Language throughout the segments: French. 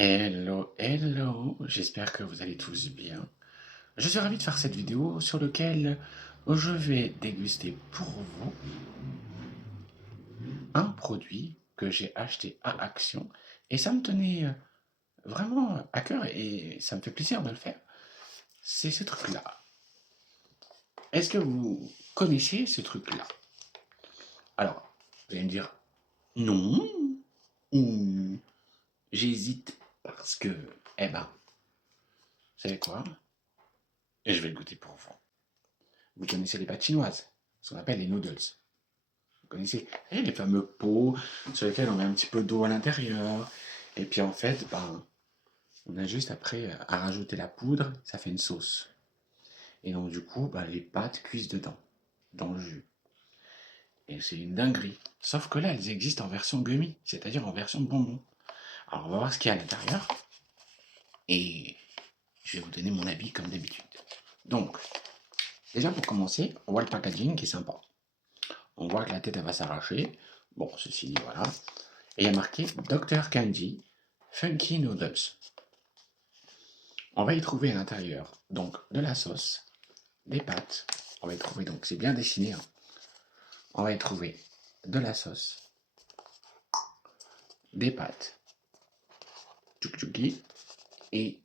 Hello, hello, j'espère que vous allez tous bien. Je suis ravi de faire cette vidéo sur laquelle je vais déguster pour vous un produit que j'ai acheté à Action et ça me tenait vraiment à cœur et ça me fait plaisir de le faire. C'est ce truc-là. Est-ce que vous connaissez ce truc-là? Alors, vous allez me dire non ou j'hésite parce que, eh ben, vous savez quoi? Et je vais le goûter pour vous. Vous connaissez les pâtes chinoises, ce qu'on appelle les noodles. Vous connaissez les fameux pots sur lesquels on met un petit peu d'eau à l'intérieur. Et puis en fait, ben, on a juste après à rajouter la poudre, ça fait une sauce. Et donc du coup, ben, les pâtes cuisent dedans, dans le jus. Et c'est une dinguerie. Sauf que là, elles existent en version gummy, c'est-à-dire en version bonbon. Alors on va voir ce qu'il y a à l'intérieur. Et je vais vous donner mon avis comme d'habitude. Donc, déjà pour commencer, on voit le packaging qui est sympa. On voit que la tête elle va s'arracher. Bon, ceci dit, voilà. Et il y a marqué Dr Candy Funky Noodles. On va y trouver à l'intérieur donc de la sauce, des pâtes. On va y trouver donc, c'est bien dessiné. Hein. On va y trouver de la sauce, des pâtes, tchouk et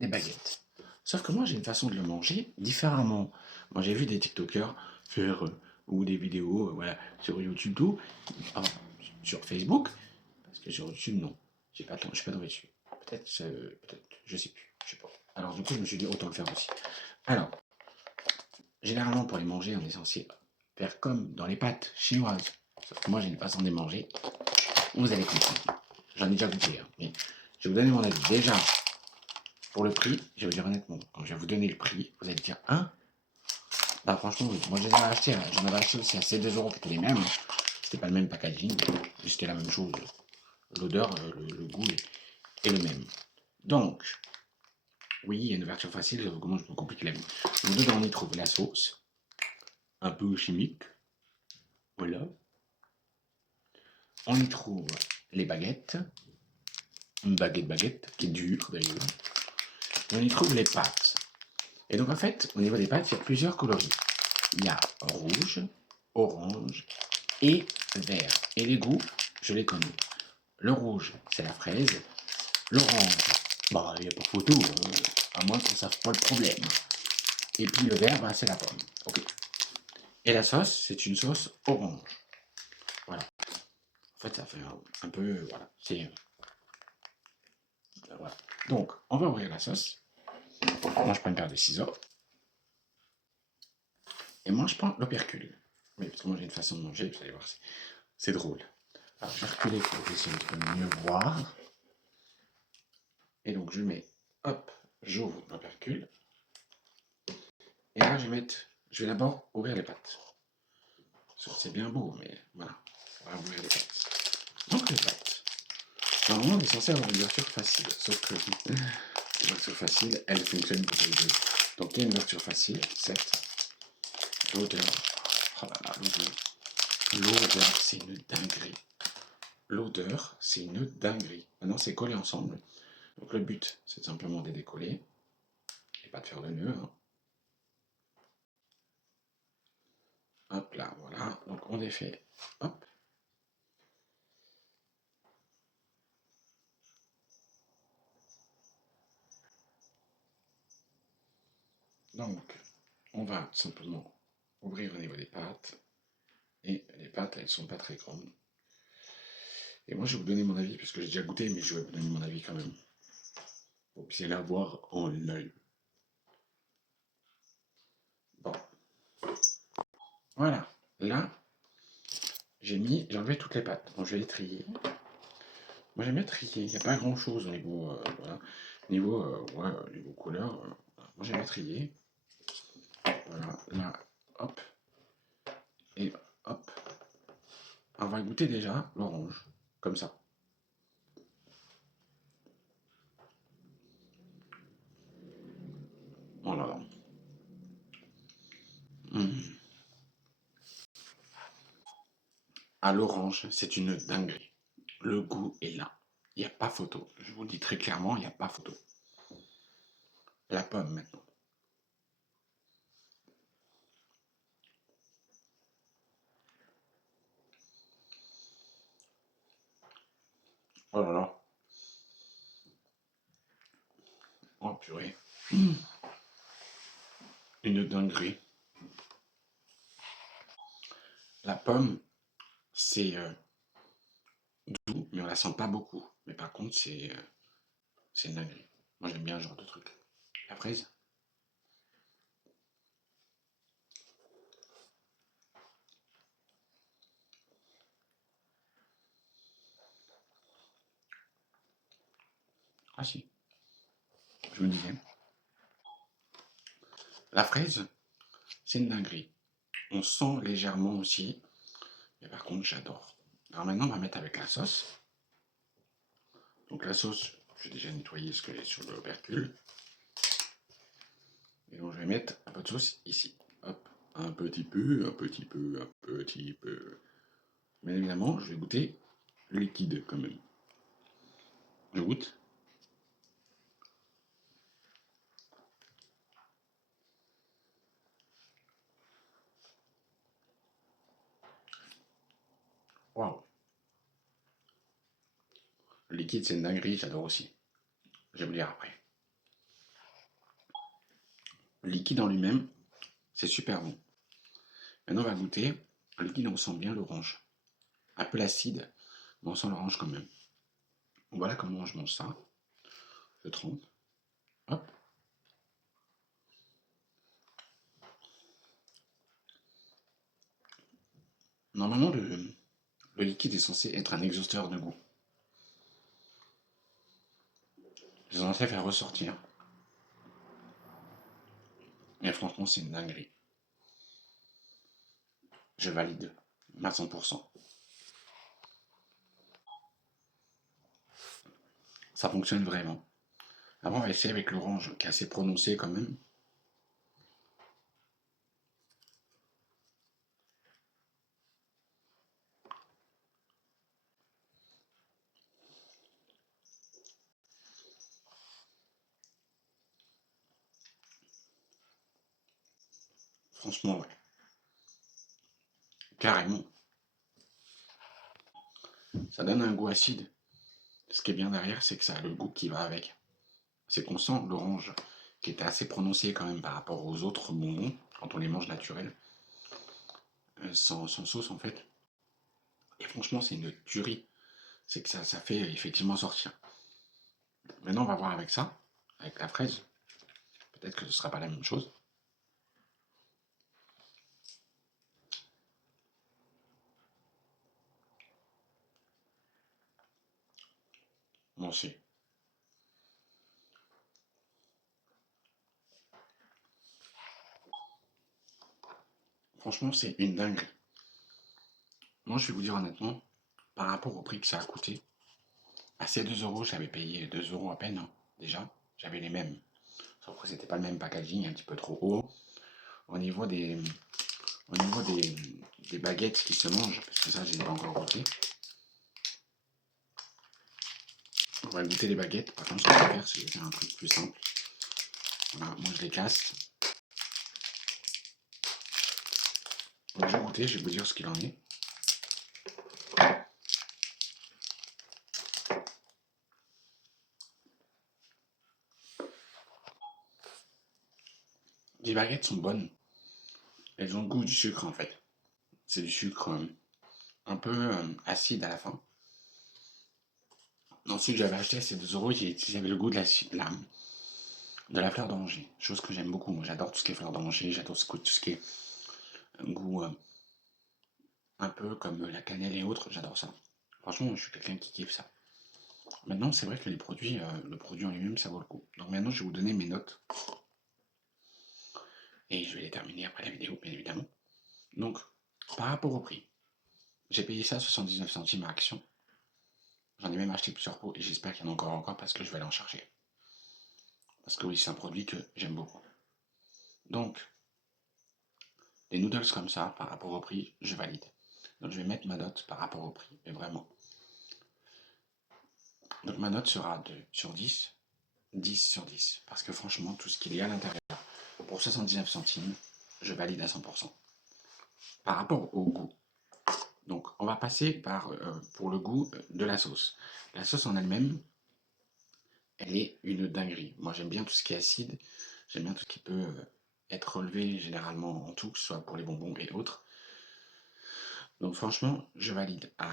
des baguettes. Sauf que moi j'ai une façon de le manger différemment. Moi j'ai vu des TikTokers faire ou des vidéos voilà, sur YouTube tout, enfin, sur Facebook, parce que sur YouTube non, j'ai pas, je suis pas tombé dessus. Peut-être, je sais plus, je sais pas. Alors du coup je me suis dit autant le faire aussi. Alors, généralement pour les manger on est censé faire comme dans les pâtes chinoises. Sauf que moi j'ai une façon de les manger. Vous allez comprendre. J'en ai déjà goûté, hein, mais je vais vous donner mon avis. Déjà, pour le prix, je vais vous dire honnêtement, quand je vais vous donner le prix, vous allez dire, hein? Bah franchement, oui. Moi j'en avais acheté aussi à ces 2 euros qui étaient les mêmes. C'était pas le même packaging, mais c'était la même chose. L'odeur, le goût est le même. Donc, oui, il y a une ouverture facile, comment je me complique la vie. Donc dedans on y trouve la sauce, un peu chimique, voilà. On y trouve les baguettes, une baguette, qui est dure d'ailleurs. Et on y trouve les pâtes. Et donc en fait, au niveau des pâtes, il y a plusieurs coloris. Il y a rouge, orange et vert. Et les goûts, je les connais. Le rouge, c'est la fraise. L'orange, bah, il n'y a pas photo, à moins qu'on ne sache pas le problème. Et puis le vert, bah, c'est la pomme. Ok. Et la sauce, c'est une sauce orange. Voilà. En fait, ça fait un peu, voilà. C'est, voilà. Donc, on va ouvrir la sauce. Moi, je prends une paire de ciseaux. Et moi, je prends l'opercule. Oui, parce que moi, j'ai une façon de manger, vous allez voir, c'est drôle. Alors, je vais reculer pour essayer de mieux voir. Et donc, je mets, hop, j'ouvre l'opercule. Et là, je vais d'abord ouvrir les pâtes. C'est bien beau, mais voilà, on va ouvrir les pâtes. Donc, les pâtes. Normalement, on est censé avoir une ouverture facile, sauf que l'ouverture facile, elle fonctionne pour les deux. Donc, il y a une ouverture facile, certes. L'odeur, oh là là, l'odeur. L'odeur, c'est une dinguerie. L'odeur, c'est une dinguerie. Maintenant, c'est collé ensemble. Donc, le but, c'est simplement de les décoller et pas de faire de nœud. Hein. Hop là, voilà. Donc, on défait. Hop. Donc, on va simplement ouvrir au niveau des pâtes. Et les pâtes, elles sont pas très grandes. Et moi, je vais vous donner mon avis, parce que j'ai déjà goûté, mais je vais vous donner mon avis quand même. Vous puissiez l'avoir en l'œil. Bon. Voilà. Là, j'ai enlevé toutes les pâtes. Donc, je vais les trier. Moi, j'aime bien trier. Il n'y a pas grand-chose au niveau, voilà. Niveau couleur. Moi, j'aime bien trier. Voilà. Là, hop. Et hop. On va goûter déjà l'orange. Comme ça. Oh là là. Mmh. À l'orange, c'est une dinguerie. Le goût est là. Il n'y a pas photo. Je vous le dis très clairement, il n'y a pas photo. La pomme maintenant. Oh là là. Oh purée. Une dinguerie. La pomme, c'est doux, mais on la sent pas beaucoup. Mais par contre, c'est une dinguerie. Moi, j'aime bien ce genre de truc. La fraise? Ah si, je me disais. La fraise, c'est une dinguerie. On sent légèrement aussi, mais par contre, j'adore. Alors maintenant, on va mettre avec la sauce. Donc la sauce, j'ai déjà nettoyé ce que est sur l'opercule. Et donc je vais mettre un peu de sauce ici. Hop, un petit peu, un petit peu, un petit peu. Bien évidemment, je vais goûter le liquide quand même. Je goûte. Waouh. Le liquide, c'est une dinguerie, j'adore aussi. Je vais vous dire après. Le liquide en lui-même, c'est super bon. Maintenant, on va goûter. Le liquide, on sent bien l'orange. Un peu l'acide, mais on sent l'orange quand même. Voilà comment je mange ça. Je trempe. Hop. Normalement, le liquide est censé être un exhausteur de goût. Je les en ai faire ressortir. Mais franchement, c'est une dinguerie. Je valide à 100%. Ça fonctionne vraiment. Avant, on va essayer avec l'orange, qui est assez prononcé quand même. Franchement, ouais. Carrément. Ça donne un goût acide. Ce qui est bien derrière, c'est que ça a le goût qui va avec. C'est qu'on sent l'orange, qui était assez prononcé quand même par rapport aux autres bonbons, quand on les mange naturels, sans sauce en fait. Et franchement, c'est une tuerie. C'est que ça fait effectivement sortir. Maintenant, on va voir avec ça, avec la fraise. Peut-être que ce ne sera pas la même chose. Moi aussi. Franchement, c'est une dingue. Moi, je vais vous dire honnêtement, par rapport au prix que ça a coûté, à ces 2 euros, j'avais payé 2 euros à peine, hein, déjà. J'avais les mêmes. Sauf que c'était pas le même packaging, un petit peu trop haut. Au niveau des, au niveau des baguettes qui se mangent, parce que ça, je n'ai pas encore goûté. On va goûter les baguettes. Par contre, ce que je vais faire, c'est que je vais faire un truc plus simple. Voilà, moi je les casse. Donc, je vais goûter, je vais vous dire ce qu'il en est. Les baguettes sont bonnes. Elles ont le goût du sucre en fait. C'est du sucre un peu acide à la fin. Dans celui que j'avais acheté à ces 2 euros, il y avait le goût de la fleur d'oranger. Chose que j'aime beaucoup. Moi j'adore tout ce qui est fleur d'oranger, j'adore tout ce qui est un goût un peu comme la cannelle et autres, j'adore ça. Franchement, je suis quelqu'un qui kiffe ça. Maintenant, c'est vrai que les produits, le produit en lui-même, ça vaut le coup. Donc maintenant, je vais vous donner mes notes. Et je vais les terminer après la vidéo, bien évidemment. Donc, par rapport au prix, j'ai payé ça 79 centimes à Action. J'en ai même acheté plusieurs pots et j'espère qu'il y en a encore parce que je vais aller en chercher. Parce que oui, c'est un produit que j'aime beaucoup. Donc, les noodles comme ça, par rapport au prix, je valide. Donc je vais mettre ma note par rapport au prix, mais vraiment. Donc ma note sera de sur 10, 10 sur 10. Parce que franchement, tout ce qu'il y a à l'intérieur, pour 79 centimes, je valide à 100%. Par rapport au goût, donc on va passer pour le goût de la sauce. La sauce en elle-même, elle est une dinguerie. Moi j'aime bien tout ce qui est acide, j'aime bien tout ce qui peut être relevé généralement en tout, que ce soit pour les bonbons et autres. Donc franchement, je valide à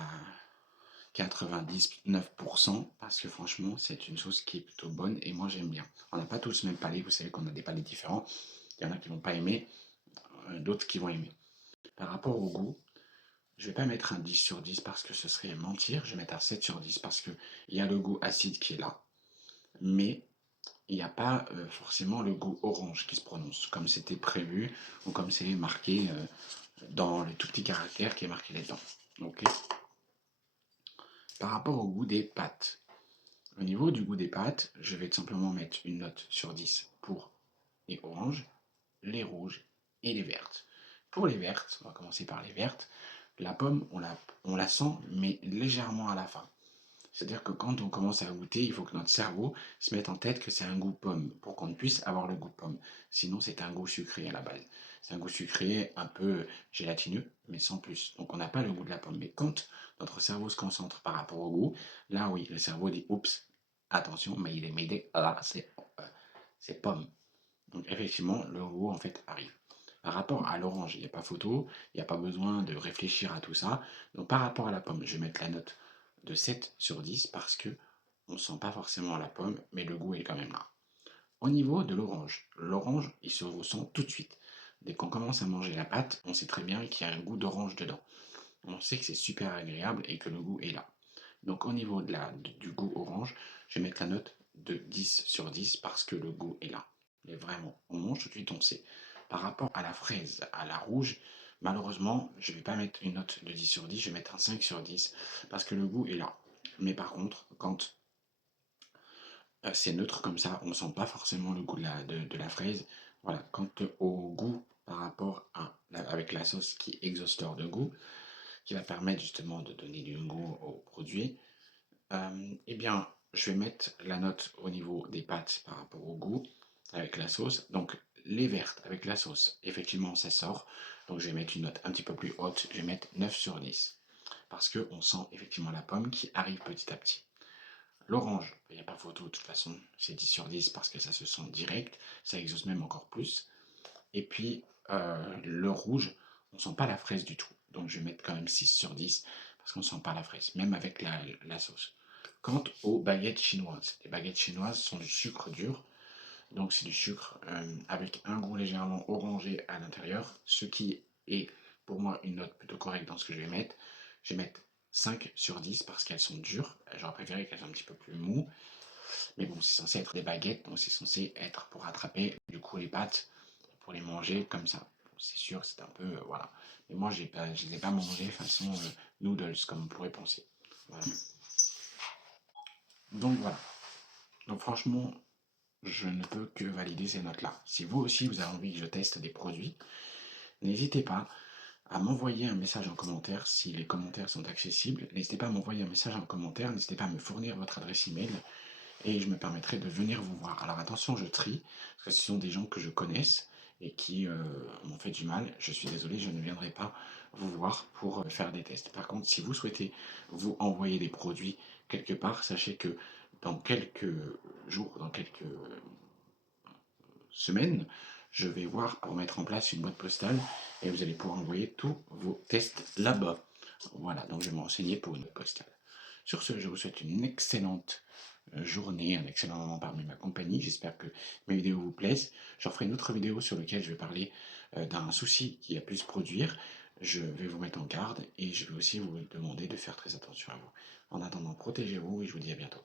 99% parce que franchement, c'est une sauce qui est plutôt bonne et moi j'aime bien. On n'a pas tous le même palais, vous savez qu'on a des palais différents. Il y en a qui vont pas aimer, d'autres qui vont aimer. Par rapport au goût, je vais pas mettre un 10 sur 10 parce que ce serait mentir, je vais mettre un 7 sur 10 parce qu'il y a le goût acide qui est là, mais il n'y a pas forcément le goût orange qui se prononce, comme c'était prévu ou comme c'est marqué dans le tout petit caractère qui est marqué là-dedans. Ok. Par rapport au goût des pâtes, au niveau du goût des pâtes, je vais tout simplement mettre une note sur 10 pour les oranges, les rouges et les vertes. Pour les vertes, on va commencer par les vertes, la pomme, on la sent, mais légèrement à la fin. C'est-à-dire que quand on commence à goûter, il faut que notre cerveau se mette en tête que c'est un goût pomme, pour qu'on puisse avoir le goût de pomme. Sinon, c'est un goût sucré à la base. C'est un goût sucré un peu gélatineux, mais sans plus. Donc on n'a pas le goût de la pomme. Mais quand notre cerveau se concentre par rapport au goût, là oui, le cerveau dit, oups, attention, mais il est m'aider, là, c'est pomme. Donc effectivement, le goût en fait arrive. Par rapport à l'orange, il n'y a pas photo, il n'y a pas besoin de réfléchir à tout ça. Donc par rapport à la pomme, je vais mettre la note de 7 sur 10 parce que on ne sent pas forcément la pomme, mais le goût est quand même là. Au niveau de l'orange, il se ressent tout de suite. Dès qu'on commence à manger la pâte, on sait très bien qu'il y a un goût d'orange dedans. On sait que c'est super agréable et que le goût est là. Donc au niveau du goût orange, je vais mettre la note de 10 sur 10 parce que le goût est là. Mais vraiment, on mange tout de suite, on sait. Par rapport à la fraise, à la rouge, malheureusement, je ne vais pas mettre une note de 10 sur 10, je vais mettre un 5 sur 10 parce que le goût est là. Mais par contre, quand c'est neutre comme ça, on ne sent pas forcément le goût de la fraise. Voilà, quant au goût par rapport avec la sauce qui est exhausteur de goût, qui va permettre justement de donner du goût au produit, eh bien, je vais mettre la note au niveau des pâtes par rapport au goût avec la sauce. Donc, les vertes avec la sauce, effectivement, ça sort. Donc, je vais mettre une note un petit peu plus haute. Je vais mettre 9 sur 10. Parce qu'on sent effectivement la pomme qui arrive petit à petit. L'orange, il n'y a pas photo de toute façon, c'est 10 sur 10 parce que ça se sent direct. Ça exauce même encore plus. Et puis, le rouge, on ne sent pas la fraise du tout. Donc, je vais mettre quand même 6 sur 10 parce qu'on ne sent pas la fraise, même avec la sauce. Quant aux baguettes chinoises, les baguettes chinoises sont du sucre dur, donc c'est du sucre avec un goût légèrement orangé à l'intérieur, ce qui est pour moi une note plutôt correcte dans ce que je vais mettre. Je vais mettre 5 sur 10 parce qu'elles sont dures, j'aurais préféré qu'elles soient un petit peu plus mous, mais bon, c'est censé être des baguettes, donc c'est censé être pour attraper du coup les pâtes, pour les manger comme ça. C'est sûr, c'est un peu, voilà. Mais moi, je ne les ai pas mangées façon noodles, comme on pourrait penser. Voilà. Donc voilà. Donc franchement, je ne peux que valider ces notes-là. Si vous aussi, vous avez envie que je teste des produits, n'hésitez pas à m'envoyer un message en commentaire si les commentaires sont accessibles. N'hésitez pas à m'envoyer un message en commentaire, n'hésitez pas à me fournir votre adresse email et je me permettrai de venir vous voir. Alors attention, je trie, parce que ce sont des gens que je connaisse et qui m'ont fait du mal. Je suis désolé, je ne viendrai pas vous voir pour faire des tests. Par contre, si vous souhaitez vous envoyer des produits quelque part, sachez que dans quelques jours, dans quelques semaine, je vais voir pour mettre en place une boîte postale et vous allez pouvoir envoyer tous vos tests là-bas. Voilà, donc je vais me renseigner pour une boîte postale. Sur ce, je vous souhaite une excellente journée, un excellent moment parmi ma compagnie. J'espère que mes vidéos vous plaisent. J'en ferai une autre vidéo sur laquelle je vais parler d'un souci qui a pu se produire. Je vais vous mettre en garde et je vais aussi vous demander de faire très attention à vous. En attendant, protégez-vous et je vous dis à bientôt.